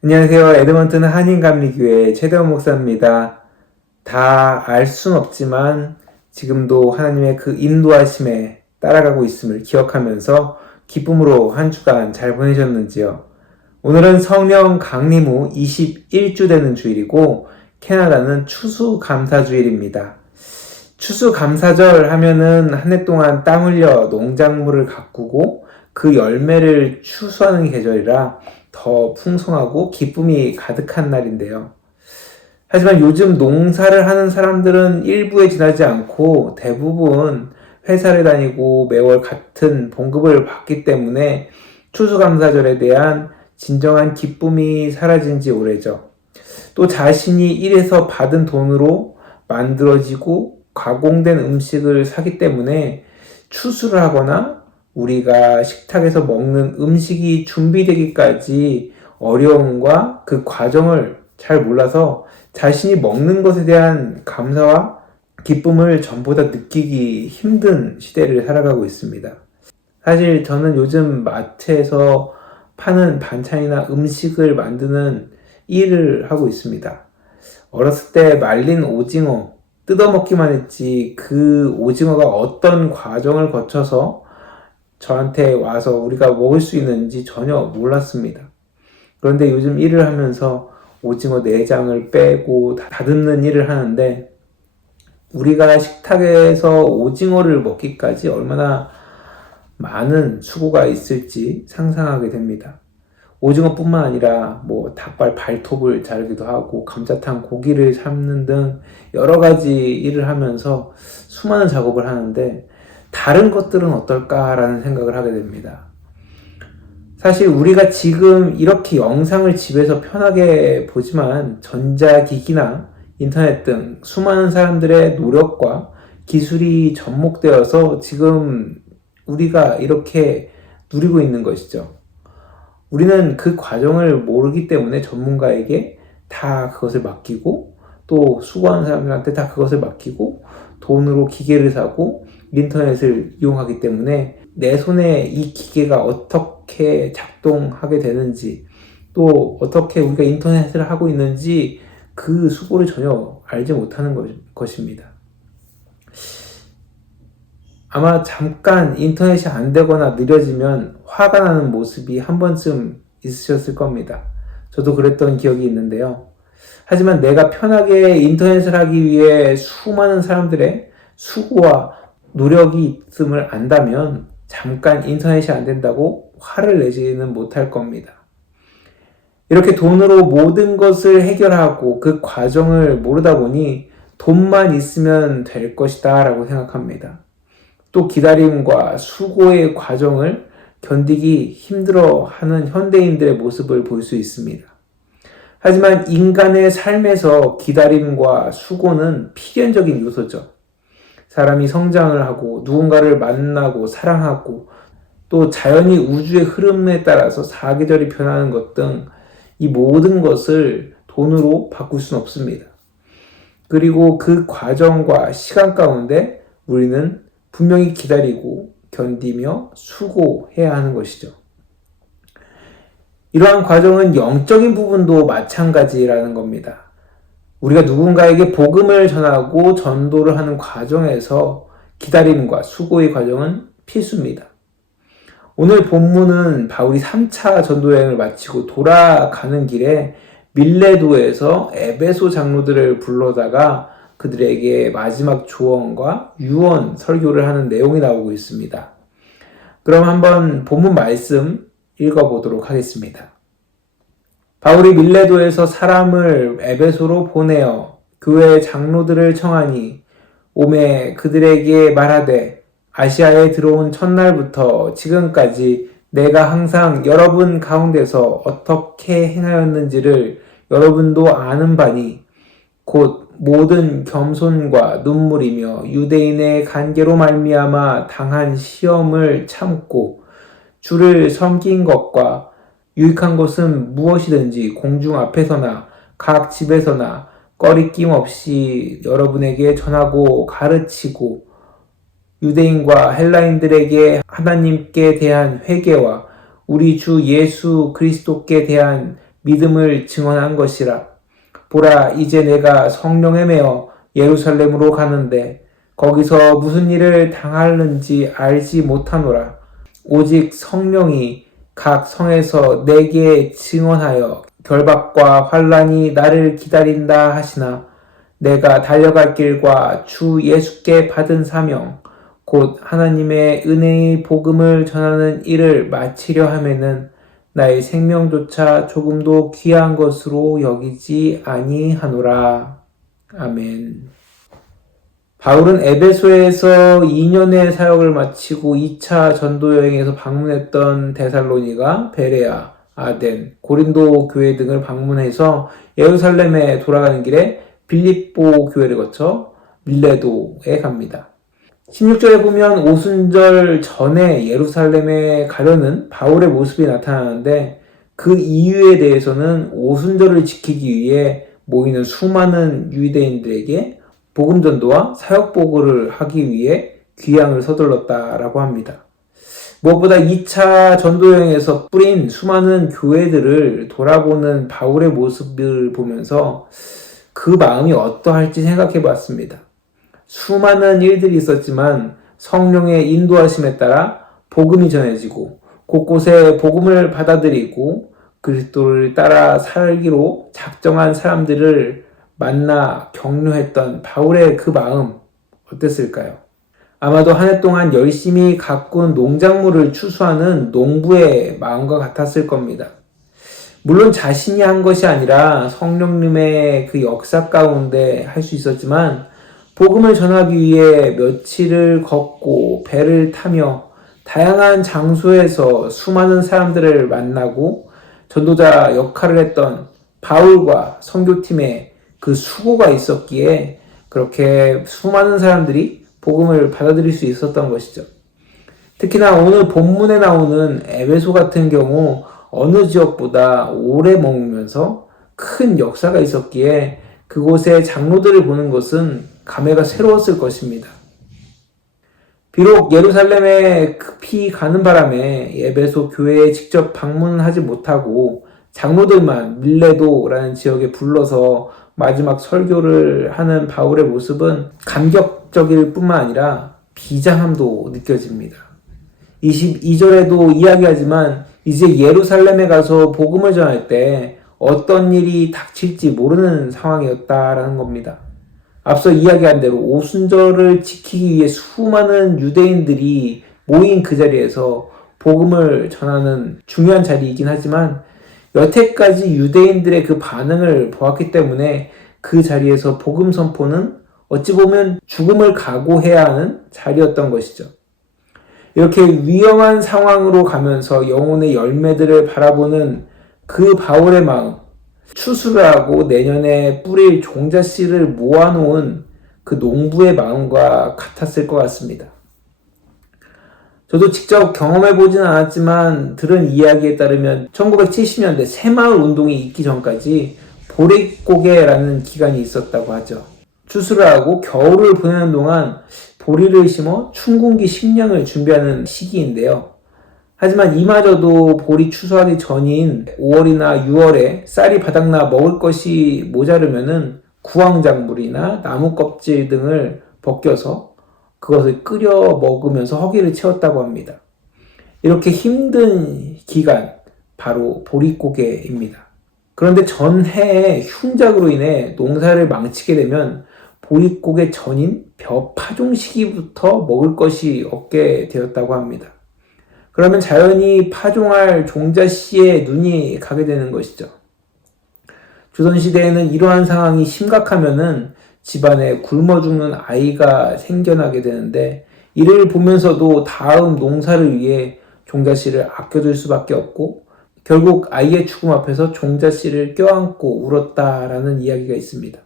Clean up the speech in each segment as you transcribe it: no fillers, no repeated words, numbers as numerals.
안녕하세요. 에드먼튼 한인감리교회 최대원 목사입니다. 다 알 순 없지만 지금도 하나님의 그 인도하심에 따라가고 있음을 기억하면서 기쁨으로 한 주간 잘 보내셨는지요? 오늘은 성령 강림 후 21주 되는 주일이고 캐나다는 추수감사주일입니다. 추수감사절 하면은 한 해 동안 땀 흘려 농작물을 가꾸고 그 열매를 추수하는 계절이라 더 풍성하고 기쁨이 가득한 날인데요. 하지만 요즘 농사를 하는 사람들은 일부에 지나지 않고 대부분 회사를 다니고 매월 같은 봉급을 받기 때문에 추수감사절에 대한 진정한 기쁨이 사라진 지 오래죠. 또 자신이 일해서 받은 돈으로 만들어지고 가공된 음식을 사기 때문에 추수를 하거나 우리가 식탁에서 먹는 음식이 준비되기까지 어려움과 그 과정을 잘 몰라서 자신이 먹는 것에 대한 감사와 기쁨을 전보다 느끼기 힘든 시대를 살아가고 있습니다. 사실 저는 요즘 마트에서 파는 반찬이나 음식을 만드는 일을 하고 있습니다. 어렸을 때 말린 오징어 뜯어먹기만 했지 그 오징어가 어떤 과정을 거쳐서 저한테 와서 우리가 먹을 수 있는지 전혀 몰랐습니다. 그런데 요즘 일을 하면서 오징어 내장을 빼고 다듬는 일을 하는데 우리가 식탁에서 오징어를 먹기까지 얼마나 많은 수고가 있을지 상상하게 됩니다. 오징어뿐만 아니라 닭발 발톱을 자르기도 하고 감자탕 고기를 삶는 등 여러 가지 일을 하면서 수많은 작업을 하는데 다른 것들은 어떨까라는 생각을 하게 됩니다. 사실 우리가 지금 이렇게 영상을 집에서 편하게 보지만 전자기기나 인터넷 등 수많은 사람들의 노력과 기술이 접목되어서 지금 우리가 이렇게 누리고 있는 것이죠. 우리는 그 과정을 모르기 때문에 전문가에게 다 그것을 맡기고 또 수고하는 사람들한테 다 그것을 맡기고 돈으로 기계를 사고 인터넷을 이용하기 때문에 내 손에 이 기계가 어떻게 작동하게 되는지 또 어떻게 우리가 인터넷을 하고 있는지 그 수고를 전혀 알지 못하는 것입니다. 아마 잠깐 인터넷이 안 되거나 느려지면 화가 나는 모습이 한 번쯤 있으셨을 겁니다. 저도 그랬던 기억이 있는데요. 하지만 내가 편하게 인터넷을 하기 위해 수많은 사람들의 수고와 노력이 있음을 안다면 잠깐 인터넷이 안 된다고 화를 내지는 못할 겁니다. 이렇게 돈으로 모든 것을 해결하고 그 과정을 모르다 보니 돈만 있으면 될 것이다 라고 생각합니다. 또 기다림과 수고의 과정을 견디기 힘들어하는 현대인들의 모습을 볼 수 있습니다. 하지만 인간의 삶에서 기다림과 수고는 필연적인 요소죠. 사람이 성장을 하고 누군가를 만나고 사랑하고 또 자연이 우주의 흐름에 따라서 사계절이 변하는 것 등 이 모든 것을 돈으로 바꿀 수는 없습니다. 그리고 그 과정과 시간 가운데 우리는 분명히 기다리고 견디며 수고해야 하는 것이죠. 이러한 과정은 영적인 부분도 마찬가지라는 겁니다. 우리가 누군가에게 복음을 전하고 전도를 하는 과정에서 기다림과 수고의 과정은 필수입니다. 오늘 본문은 바울이 3차 전도 여행을 마치고 돌아가는 길에 밀레도에서 에베소 장로들을 불러다가 그들에게 마지막 조언과 유언 설교를 하는 내용이 나오고 있습니다. 그럼 한번 본문 말씀 읽어보도록 하겠습니다. 바울이 밀레도에서 사람을 에베소로 보내어 교회 장로들을 청하니 오매 그들에게 말하되 아시아에 들어온 첫날부터 지금까지 내가 항상 여러분 가운데서 어떻게 행하였는지를 여러분도 아는 바니 곧 모든 겸손과 눈물이며 유대인의 간계로 말미암아 당한 시험을 참고 주를 섬긴 것과 유익한 것은 무엇이든지 공중 앞에서나 각 집에서나 꺼리낌 없이 여러분에게 전하고 가르치고 유대인과 헬라인들에게 하나님께 대한 회개와 우리 주 예수 그리스도께 대한 믿음을 증언한 것이라. 보라, 이제 내가 성령에 매어 예루살렘으로 가는데 거기서 무슨 일을 당하는지 알지 못하노라. 오직 성령이 각 성에서 내게 증언하여 결박과 환란이 나를 기다린다 하시나 내가 달려갈 길과 주 예수께 받은 사명 곧 하나님의 은혜의 복음을 전하는 일을 마치려 하면은 나의 생명조차 조금도 귀한 것으로 여기지 아니하노라. 아멘. 바울은 에베소에서 2년의 사역을 마치고 2차 전도 여행에서 방문했던 데살로니가, 베레아, 아덴, 고린도 교회 등을 방문해서 예루살렘에 돌아가는 길에 빌립보 교회를 거쳐 밀레도에 갑니다. 16절에 보면 오순절 전에 예루살렘에 가려는 바울의 모습이 나타나는데 그 이유에 대해서는 오순절을 지키기 위해 모이는 수많은 유대인들에게 복음 전도와 사역 보고를 하기 위해 귀향을 서둘렀다라고 합니다. 무엇보다 2차 전도 여행에서 뿌린 수많은 교회들을 돌아보는 바울의 모습을 보면서 그 마음이 어떠할지 생각해 봤습니다. 수많은 일들이 있었지만 성령의 인도하심에 따라 복음이 전해지고 곳곳에 복음을 받아들이고 그리스도를 따라 살기로 작정한 사람들을 만나 격려했던 바울의 그 마음 어땠을까요? 아마도 한 해 동안 열심히 가꾼 농작물을 추수하는 농부의 마음과 같았을 겁니다. 물론 자신이 한 것이 아니라 성령님의 그 역사 가운데 할 수 있었지만 복음을 전하기 위해 며칠을 걷고 배를 타며 다양한 장소에서 수많은 사람들을 만나고 전도자 역할을 했던 바울과 선교팀의 그 수고가 있었기에 그렇게 수많은 사람들이 복음을 받아들일 수 있었던 것이죠. 특히나 오늘 본문에 나오는 에베소 같은 경우 어느 지역보다 오래 머물면서 큰 역사가 있었기에 그곳의 장로들을 보는 것은 감회가 새로웠을 것입니다. 비록 예루살렘에 급히 가는 바람에 에베소 교회에 직접 방문하지 못하고 장로들만 밀레도라는 지역에 불러서 마지막 설교를 하는 바울의 모습은 감격적일 뿐만 아니라 비장함도 느껴집니다. 22절에도 이야기하지만 이제 예루살렘에 가서 복음을 전할 때 어떤 일이 닥칠지 모르는 상황이었다라는 겁니다. 앞서 이야기한 대로 오순절을 지키기 위해 수많은 유대인들이 모인 그 자리에서 복음을 전하는 중요한 자리이긴 하지만 여태까지 유대인들의 그 반응을 보았기 때문에 그 자리에서 복음 선포는 어찌 보면 죽음을 각오해야 하는 자리였던 것이죠. 이렇게 위험한 상황으로 가면서 영혼의 열매들을 바라보는 그 바울의 마음, 추수를 하고 내년에 뿌릴 종자씨를 모아놓은 그 농부의 마음과 같았을 것 같습니다. 저도 직접 경험해보진 않았지만 들은 이야기에 따르면 1970년대 새마을 운동이 있기 전까지 보릿고개라는 기간이 있었다고 하죠. 추수를 하고 겨울을 보내는 동안 보리를 심어 춘궁기 식량을 준비하는 시기인데요. 하지만 이마저도 보리 추수하기 전인 5월이나 6월에 쌀이 바닥나 먹을 것이 모자르면은 구황작물이나 나무 껍질 등을 벗겨서 그것을 끓여 먹으면서 허기를 채웠다고 합니다. 이렇게 힘든 기간, 바로 보릿고개입니다. 그런데 전해에 흉작으로 인해 농사를 망치게 되면 보릿고개 전인 벼 파종 시기부터 먹을 것이 없게 되었다고 합니다. 그러면 자연히 파종할 종자씨에 눈이 가게 되는 것이죠. 조선시대에는 이러한 상황이 심각하면은 집안에 굶어 죽는 아이가 생겨나게 되는데 이를 보면서도 다음 농사를 위해 종자씨를 아껴둘 수밖에 없고 결국 아이의 죽음 앞에서 종자씨를 껴안고 울었다라는 이야기가 있습니다.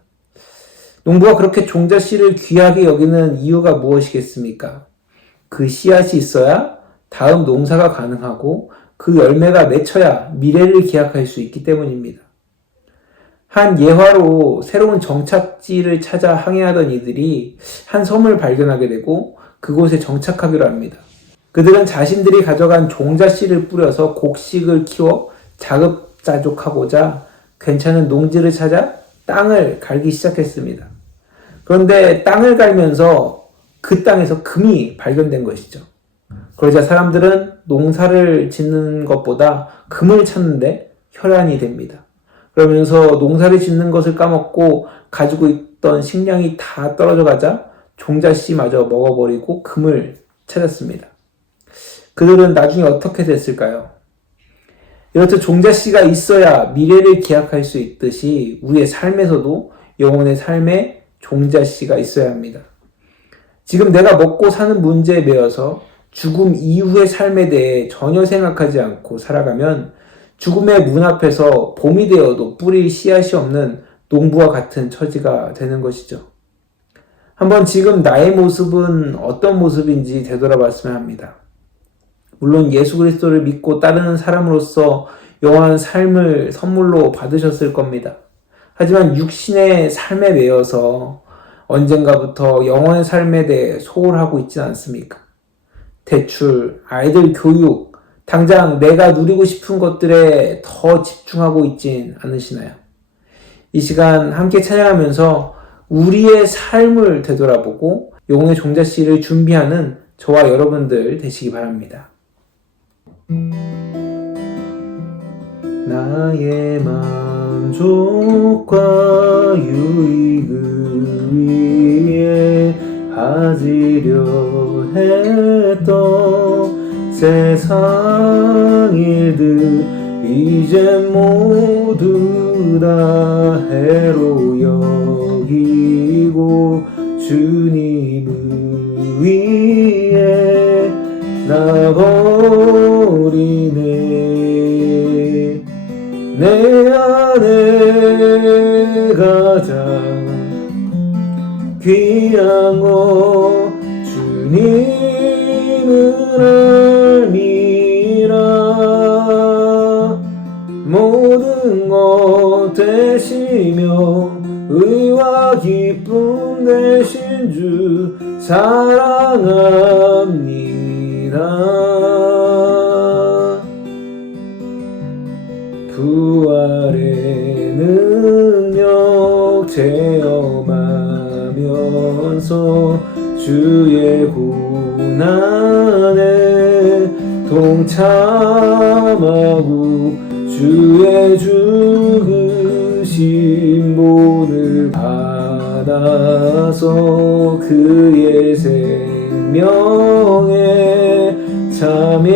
농부가 그렇게 종자씨를 귀하게 여기는 이유가 무엇이겠습니까? 그 씨앗이 있어야 다음 농사가 가능하고 그 열매가 맺혀야 미래를 기약할 수 있기 때문입니다. 한 예화로 새로운 정착지를 찾아 항해하던 이들이 한 섬을 발견하게 되고 그곳에 정착하기로 합니다. 그들은 자신들이 가져간 종자씨를 뿌려서 곡식을 키워 자족하고자 괜찮은 농지를 찾아 땅을 갈기 시작했습니다. 그런데 땅을 갈면서 그 땅에서 금이 발견된 것이죠. 그러자 사람들은 농사를 짓는 것보다 금을 찾는데 혈안이 됩니다. 그러면서 농사를 짓는 것을 까먹고 가지고 있던 식량이 다 떨어져 가자 종자씨마저 먹어버리고 금을 찾았습니다. 그들은 나중에 어떻게 됐을까요? 이렇듯 종자씨가 있어야 미래를 기약할 수 있듯이 우리의 삶에서도 영혼의 삶에 종자씨가 있어야 합니다. 지금 내가 먹고 사는 문제에 매여서 죽음 이후의 삶에 대해 전혀 생각하지 않고 살아가면 죽음의 문 앞에서 봄이 되어도 뿌릴 씨앗이 없는 농부와 같은 처지가 되는 것이죠. 한번 지금 나의 모습은 어떤 모습인지 되돌아봤으면 합니다. 물론 예수 그리스도를 믿고 따르는 사람으로서 영원한 삶을 선물로 받으셨을 겁니다. 하지만 육신의 삶에 매여서 언젠가부터 영원의 삶에 대해 소홀하고 있지는 않습니까? 대출, 아이들 교육, 당장 내가 누리고 싶은 것들에 더 집중하고 있진 않으시나요? 이 시간 함께 찬양하면서 우리의 삶을 되돌아보고 영혼의 종자씨를 준비하는 저와 여러분들 되시기 바랍니다. 나의 만족과 유익을 위해 가지려 했던 세상 일들 이제 모두 다 해로 여기고 주님을 위해 나버리네. 내 안에 가장 귀한 것 주님을 알미라. 모든 것 되시며 의와 기쁨 되신 주 사랑합니다. 부활의 능력 체험하면서 주의 고난에 동참하고 주의 죽으신 본을 받아서 그의 생명에 참여하네.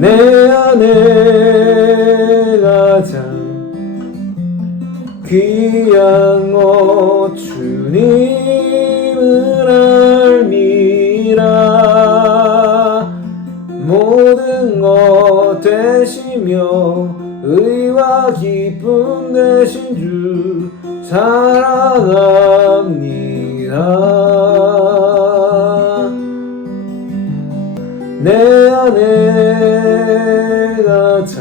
내 안에 가장 귀한 것 주님을 알미라. 모든 것 되시며 의와 기쁨 되신 주 사랑합니다. 내 안에 가장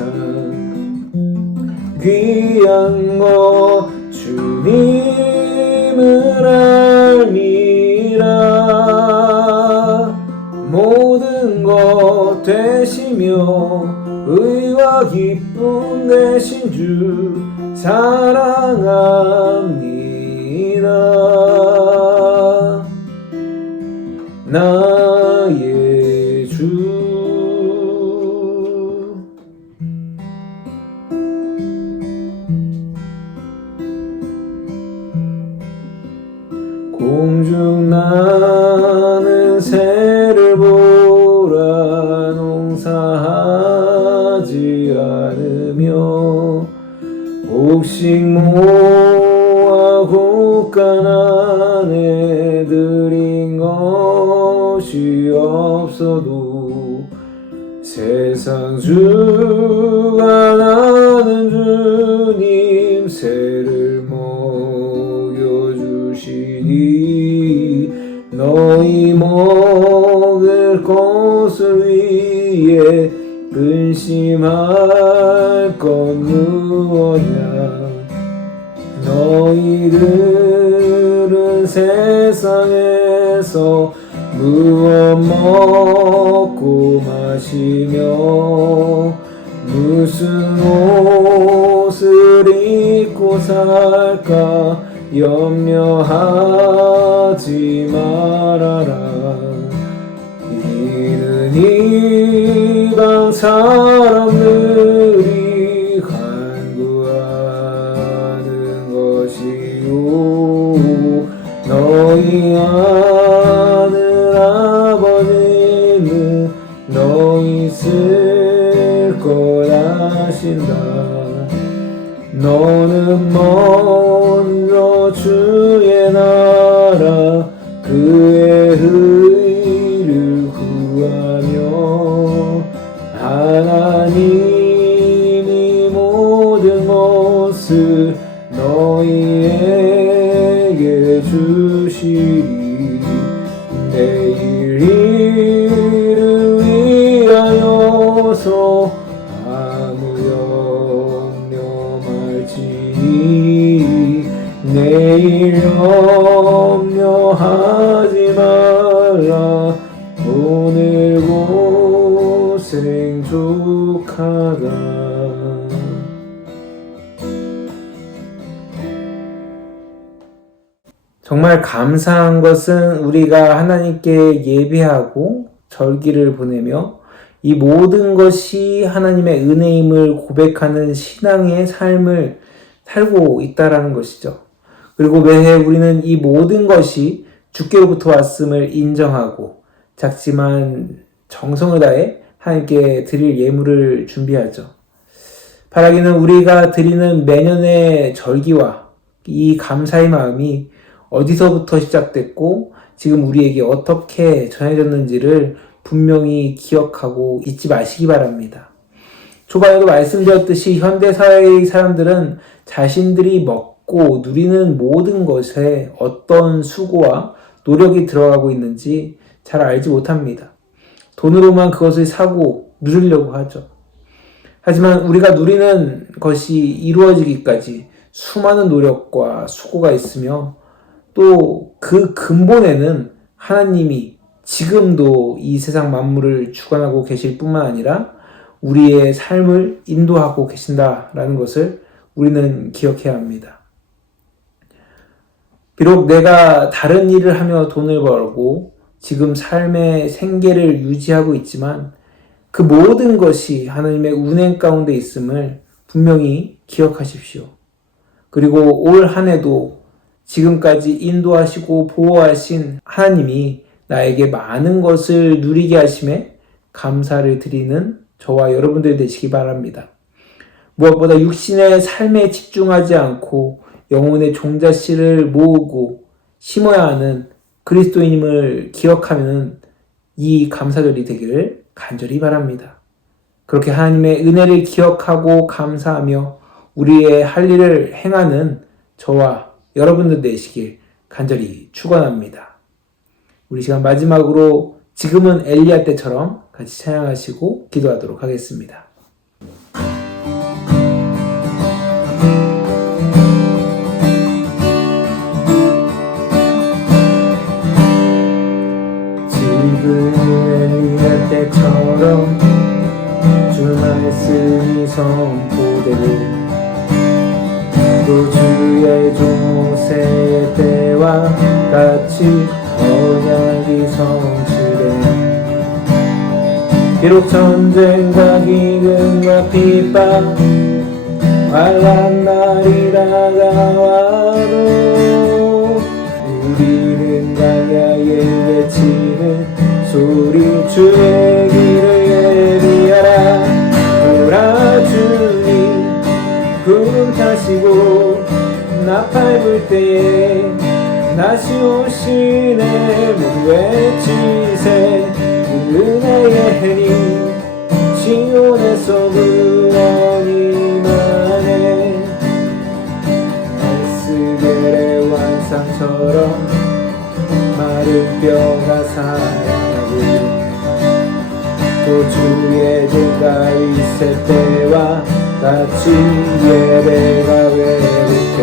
귀한 것 주님을 알미라. 모든 것 되시며 의와 기쁨 되신 주 사랑합니다. 나의 주. 공중 나는 새를 보라. 농사하지 않으며 곡식 모아 곡간 안에 들인 것이 없어도 세상 주가 나는 주님 새를 먹여주시니 너희 먹을 것을 위해 근심할 것 무엇냐. 너희들은 세상에서 무엇 먹고 마시며 살까 염려하지 말아라. 이는 이방 사람들이 간구하는 것이요 너희 하늘 아버지는 너희 쓸 것 아신다. 너는 먼저 주의 나라 그의 의를 구하며 하나님이 모든 것을 너희에게 주시리. 내일 일을 위하여서 내일 염려하지 말라. 오늘 고생 족하다. 정말 감사한 것은 우리가 하나님께 예배하고 절기를 보내며 이 모든 것이 하나님의 은혜임을 고백하는 신앙의 삶을 살고 있다라는 것이죠. 그리고 매해 우리는 이 모든 것이 주께로부터 왔음을 인정하고 작지만 정성을 다해 하나님께 드릴 예물을 준비하죠. 바라기는 우리가 드리는 매년의 절기와 이 감사의 마음이 어디서부터 시작됐고 지금 우리에게 어떻게 전해졌는지를 분명히 기억하고 잊지 마시기 바랍니다. 초반에도 말씀드렸듯이 현대사회의 사람들은 자신들이 먹고 누리는 모든 것에 어떤 수고와 노력이 들어가고 있는지 잘 알지 못합니다. 돈으로만 그것을 사고 누리려고 하죠. 하지만 우리가 누리는 것이 이루어지기까지 수많은 노력과 수고가 있으며 또 그 근본에는 하나님이 지금도 이 세상 만물을 주관하고 계실 뿐만 아니라 우리의 삶을 인도하고 계신다라는 것을 우리는 기억해야 합니다. 비록 내가 다른 일을 하며 돈을 벌고 지금 삶의 생계를 유지하고 있지만 그 모든 것이 하나님의 운행 가운데 있음을 분명히 기억하십시오. 그리고 올 한 해도 지금까지 인도하시고 보호하신 하나님이 나에게 많은 것을 누리게 하심에 감사를 드리는 저와 여러분들 되시기 바랍니다. 무엇보다 육신의 삶에 집중하지 않고 영혼의 종자씨를 모으고 심어야 하는 그리스도인임을 기억하면 이 감사절이 되기를 간절히 바랍니다. 그렇게 하나님의 은혜를 기억하고 감사하며 우리의 할 일을 행하는 저와 여러분들 되시길 간절히 축원합니다. 우리 시간 마지막으로 지금은 엘리야 때처럼 같이 찬양하시고 기도하도록 하겠습니다. 지금 엘리야 때처럼 주 말씀이 선포되고 또 주의 조세 때와 같이 언약이 성취되네. 비록 전쟁과 기근과 핍박 환난 날이 다가와도 우리는 강야에 외치는 소리 주의 길을 예비하라. 돌아주니 구름 타시고 나팔 불 때에 다시 오시네. 모두 외치세 은혜의 해니 시온에서 그러니만해. 에스겔의 완상처럼 마른 뼈가 살아나고 또 주의 종가 있을 때와 같이 예배가 외롭게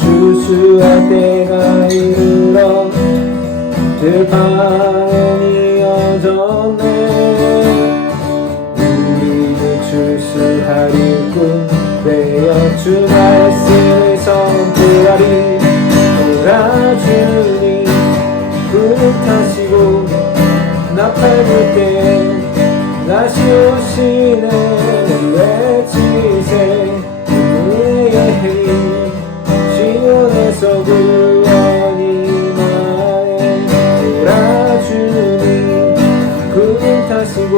주수할 때가 이르러 들판이 이어졌네. 우리는 출수할 일꾼 되어 주 말씀을 선포하리. 돌아주니 구름 타시고 나팔 불 때 다시 오시네. 외치세 은혜의 해인 시온에서 구원이 마에. 돌아주니 구름 타시고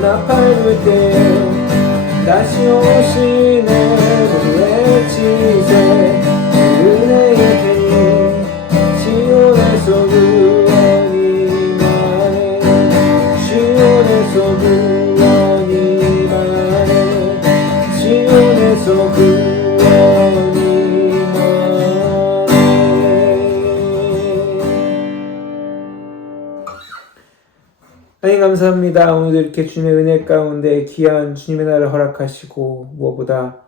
나팔 불 때 다시 오시네. 외치세 은혜의 해인 시온에서 구원이 마에. 시온에서 구원이 마에. 시온에서 구원이 마에. 하나님 감사합니다. 오늘도 이렇게 주님의 은혜 가운데 귀한 주님의 날을 허락하시고, 무엇보다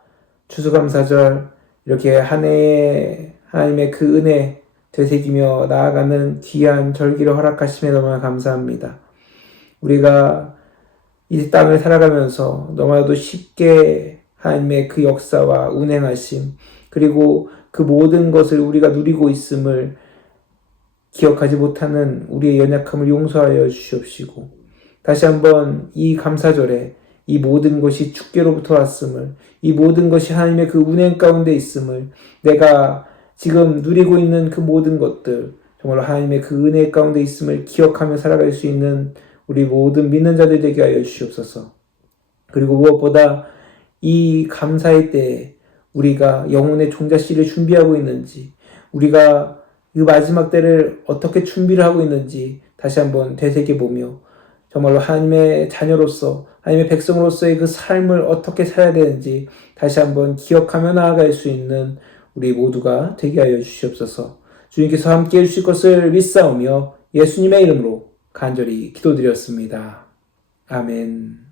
추수감사절 이렇게 한 해에 하나님의 그 은혜 되새기며 나아가는 귀한 절기를 허락하심에 너무나 감사합니다. 우리가 이 땅을 살아가면서 너무나도 쉽게 하나님의 그 역사와 운행하심, 그리고 그 모든 것을 우리가 누리고 있음을 기억하지 못하는 우리의 연약함을 용서하여 주시옵시고, 다시 한번 이 감사절에 이 모든 것이 주께로부터 왔음을, 이 모든 것이 하나님의 그 운행 가운데 있음을, 내가 지금 누리고 있는 그 모든 것들 정말로 하나님의 그 은혜 가운데 있음을 기억하며 살아갈 수 있는 우리 모든 믿는 자들 되게 하여 주시옵소서. 그리고 무엇보다 이 감사의 때에 우리가 영혼의 종자씨를 준비하고 있는지, 우리가 그 마지막 때를 어떻게 준비를 하고 있는지 다시 한번 되새겨보며 정말로 하나님의 자녀로서, 하나님의 백성으로서의 그 삶을 어떻게 살아야 되는지 다시 한번 기억하며 나아갈 수 있는 우리 모두가 되게 하여 주시옵소서. 주님께서 함께 해주실 것을 믿사오며 예수님의 이름으로 간절히 기도드렸습니다. 아멘.